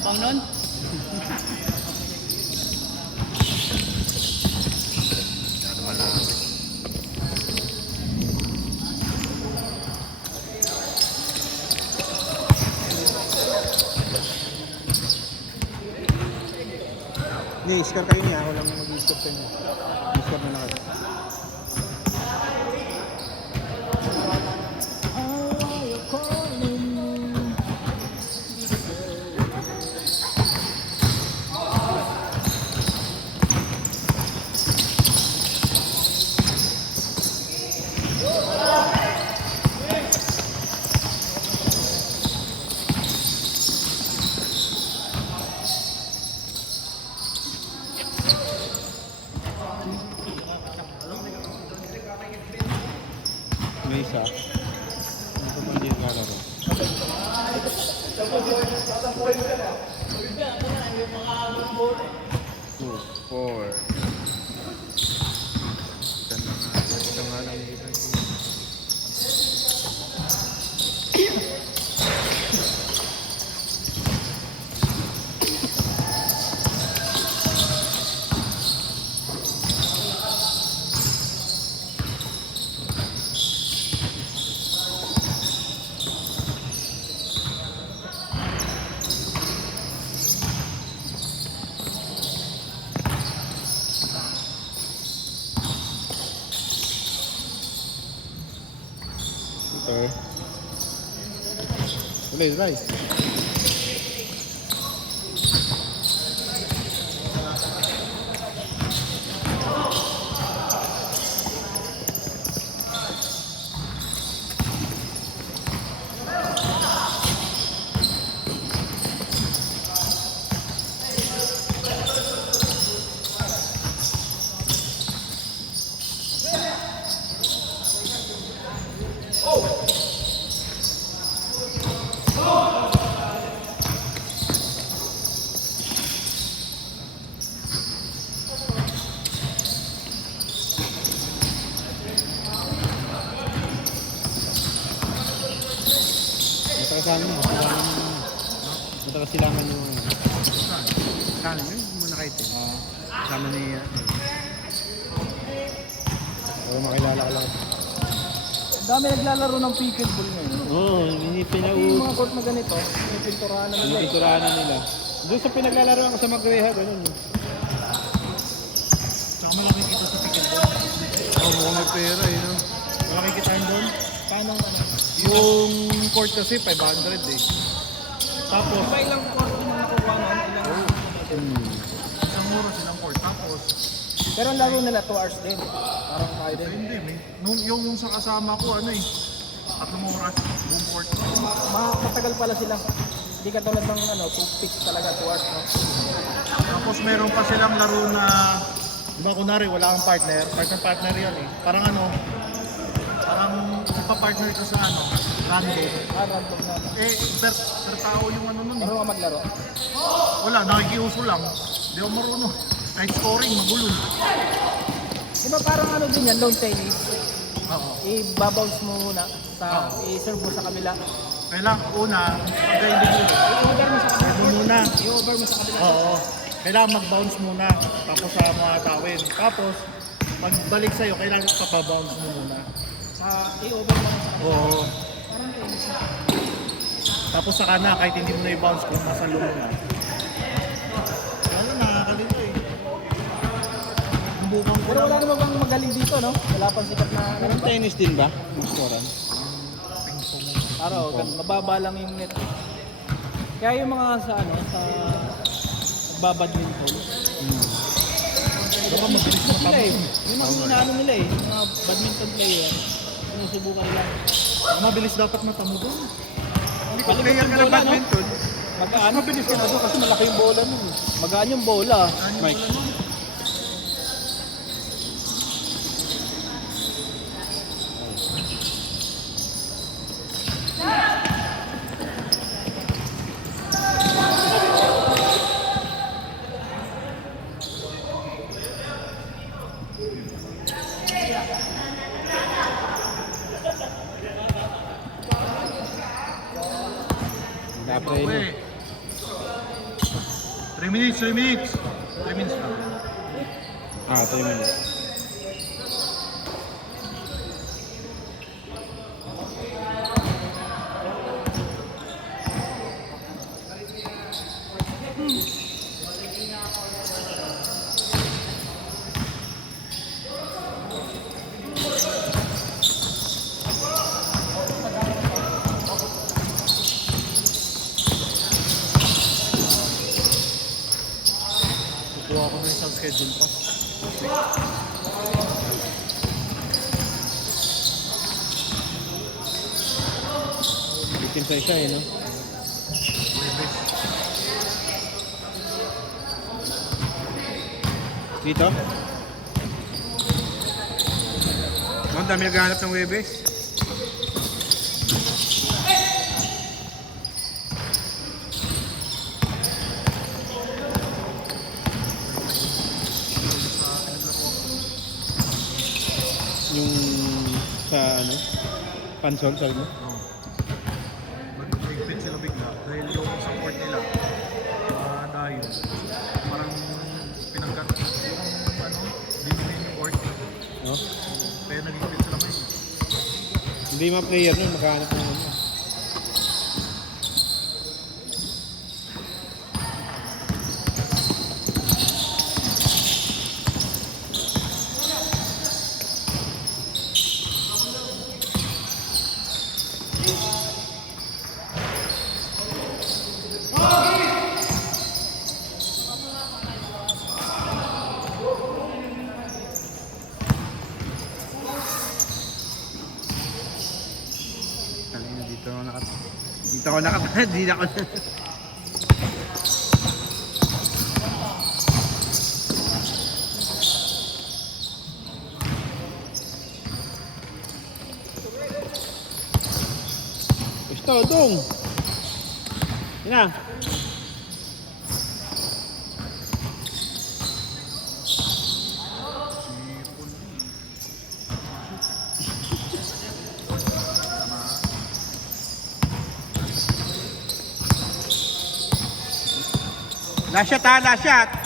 Tapang nun? Masyado malapit. Hindi, iskar kayo niya. Ako lang mag-iskar sa inyo. Iskar na lang kayo. May isa. Ano pa hindi naglalaro? 2, 4. Isa nga lang dito. Ito. Ulit, rice. Punta ka silangan yung saan yun? Muna kayo ito. Kasama ni para makilala ka lang. Dami naglalaro ng pickleball ngayon. Oo, hindi Yung mga court na ganito, pininturahan na nila. pininturahan na nila. Doon sa pinaglalaroan ko sa Magreha, ganun. Saka malaki kita sa pickleball. Oo, mukhang may pera eh, no? Malaki kita yun doon. Paano ano? Yung court kasi 500 eh. Tapos, Iba ilang court yung nakukuha nun? Isang oras silang court. Tapos, Pero ang laro nila 2 hours din. Parang kaya din. hindi, may. Yung sa kasama ko, 3 oras, buong court. Matagal pala sila. Hindi katulad ng toothpick talaga 2 hours. No? Tapos meron pa silang laro na, diba kunwari wala kang partner yan eh. Parang ipapartner ka sa random. Random na. Per tao yung nun eh. Marunong ka maglaro. Wala, nakikiuso lang. Hindi ako marunong. Kahit scoring, magulo. Di ba parang din yan, lawn tennis? Oo. I-bounce mo muna. I-serve mo sa kabila. Kailangan una, pag-grinding mo. I-over mo sa kabila. Serve muna. I-over mo sa kabila. Oo. Kailangan mag-bounce muna. Tapos sa mga tawin. Tapos, pagbalik sa'yo, kailangan papabounce mo muna. I-over mo sa kabila. Oo. Parang tennis. Tapos saka na, kahit hindi mo na i-bounce kung nasa lumo na. Ano, nakakalito eh. Nabukan ko Pero lang. wala naman bang magaling dito, no? Wala pang sikat na parang tennis din ba? Scorean. Araw, mababa lang yung net. Kaya yung mga sa babadminton. Baka mabilis Sila matapos. eh. Yung mga inaano nila eh. Yung mga badminton player. Sinusubukan nila. Mabilis dapat matamo doon. Palimot Player yung ka na bola, no? badminton. Magaan. Mabilis ka na doon kasi malaki yung bola nun. Magaan yung bola. Mike. Dapat Uwi. 3 minutes, 3 minutes. 3 minutes lang. 3 minutes. Kukuha ko na isang schedule pa. Bitin sa isa no? Dito? Ang dami naghahanap ng Webes. Yung sa ano? Pansol, sabi mo? Oo. Mag-higpit sila bigla dahil yung support nila dayo. Parang pinangkat yung dinigay yung court. No? Kaya nag-higpit sila ngayon. Hindi mga player nun, maghanap ng ano. Kanina dito ako di ako Gusto, dong! Yan na. Last shot ha, last shot.